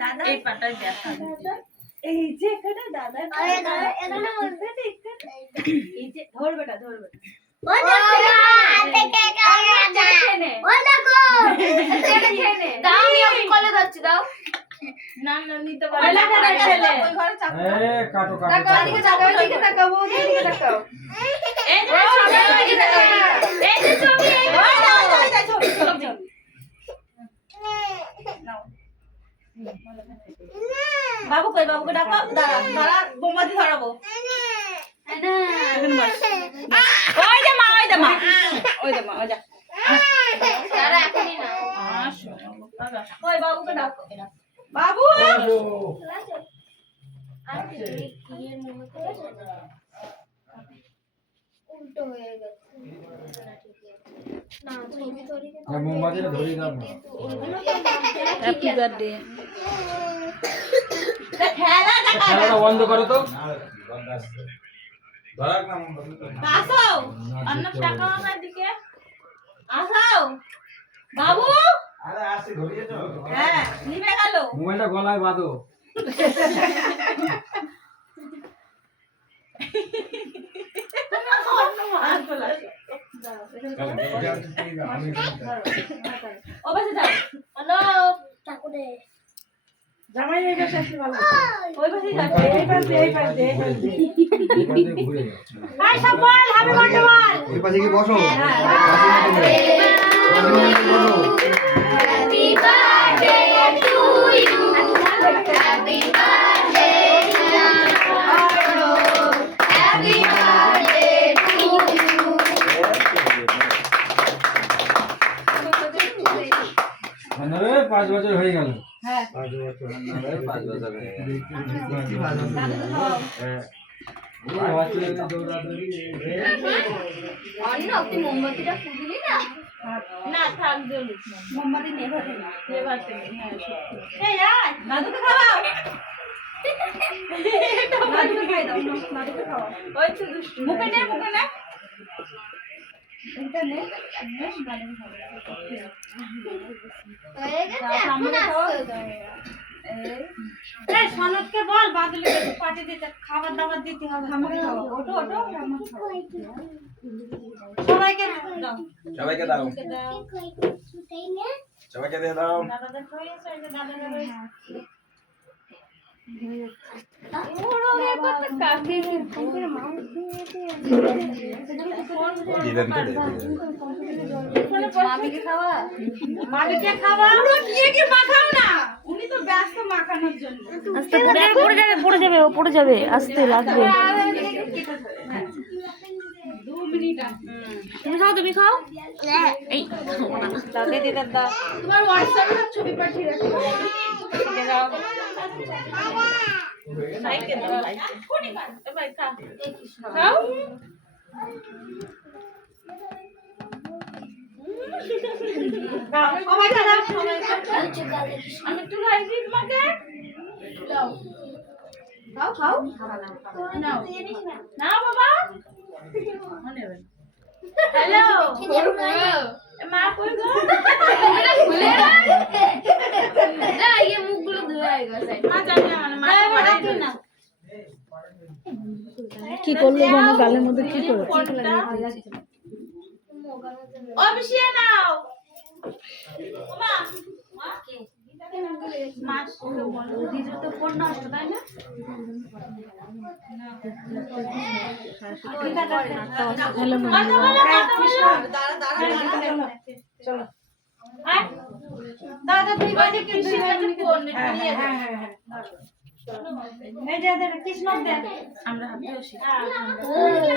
দাদা এই পাটায় দেখা এই যে এখানে দাদা এখানে বলতে এই যে ধরবেটা ও দেখো ও দেখো দাও আমি ওকে কলে ধরছি দাও না নিতে পারবে না ওই ঘরে চাকু কাটো এদিকে তাকাও এদিকে তাকাও এদিকে তাকাও এই যে ছবি এদিকে তাকাও এই যে ছবি ওই দাও ছবি নাও বাবু কই বাবুকে ডাকো দাঁড়া বোমাদি ধরাবো ওই দে মা ওই যা তারা এখনই না কই বাবুকে ডাকো বাবু আর কি এর মনে করে উল্টো হয়ে গেছে না ছবি ধরি না মোমবাতিটা ধরে দাও না হ্যাপি বার্থডে খেলাটা বন্ধ করো তো আসো অন্য টাকা আমার দিকে আসো বাবু আরে আসি ধরিয়ে তো হ্যাঁ নিভে গেল মোবাইলটা গলায় বাঁধো ও বাসে যাও হ্যালো টাকু দে জামাই এটা শেষ ভালো ওই বাসে যাও এই পাশে ঘুরে হাই সবাই হ্যাপি বার্থডে বল ওই পাশে কি বসো happy birthday to you happy birthday happy birthday to you আরে 5 বছর হয়ে গেল হ্যাঁ 5 বছর 5 বছর হয়ে গেল অন্য তুই মোমবাতিটা ফুদিলি না না থাক জ্বলুক না মোমবাতি নেভাতে নেভাতে হ্যাঁ সত্যি এই আয় দাদুকে খাওয়াও দাদুকে খাই দাও দাদুকে খাওয়া ওই তো দুষ্টু মুখে নে এটা নে দাদুকে খাওয়া হয়ে গেছে এখন আসতে এই সনদকে বল বাদুলে পার্টি দিতে খাবার দাবার দিতে হবে আমাকে খাওয়া ওটো আমাকে খাওয়া সবাইকে দাও সবাইকে দাও সবাইকে দিয়ে দাও দাদাদের খাইয়েছে এই যে দাদাদের রয়েছে ওড়ো এবার তো কাকে দিলেন তো মামিকে খাওয়া মামিকে খাওয়া পুরো কি মাখাও না উনি তো ব্যস্ত মাখানোর জন্য আস্তে পড়ে যাবে আস্তে লাগবে 2 মিনিট তুমি খাও এই দাদা দিদা দাদা তোমার হোয়াটসঅ্যাপে ছবি পাঠিয়ে রাখো দাও সাইকে দাও কোনি কাট ভাই খা খাও সবাই দাও সবাই আমি একটু খাই দিই তোমাকে খাও নাও নাও বাবা হ্যালো মা কই গো না ये মুখগুলো ধরে গেছে মা জানি না মানে মা পড়াই না কি করলো জানো গালের মধ্যে কি করে ও মিশিয়ে নাও মা মাস দিদির তো ফোন নষ্ট তাই না হ্যালো চলো দাদা দুই বাজে কৃষি কাজে ফোন নিয়ে হ্যাঁ এই যে কৃষ্ণ দেন আমরা হাতে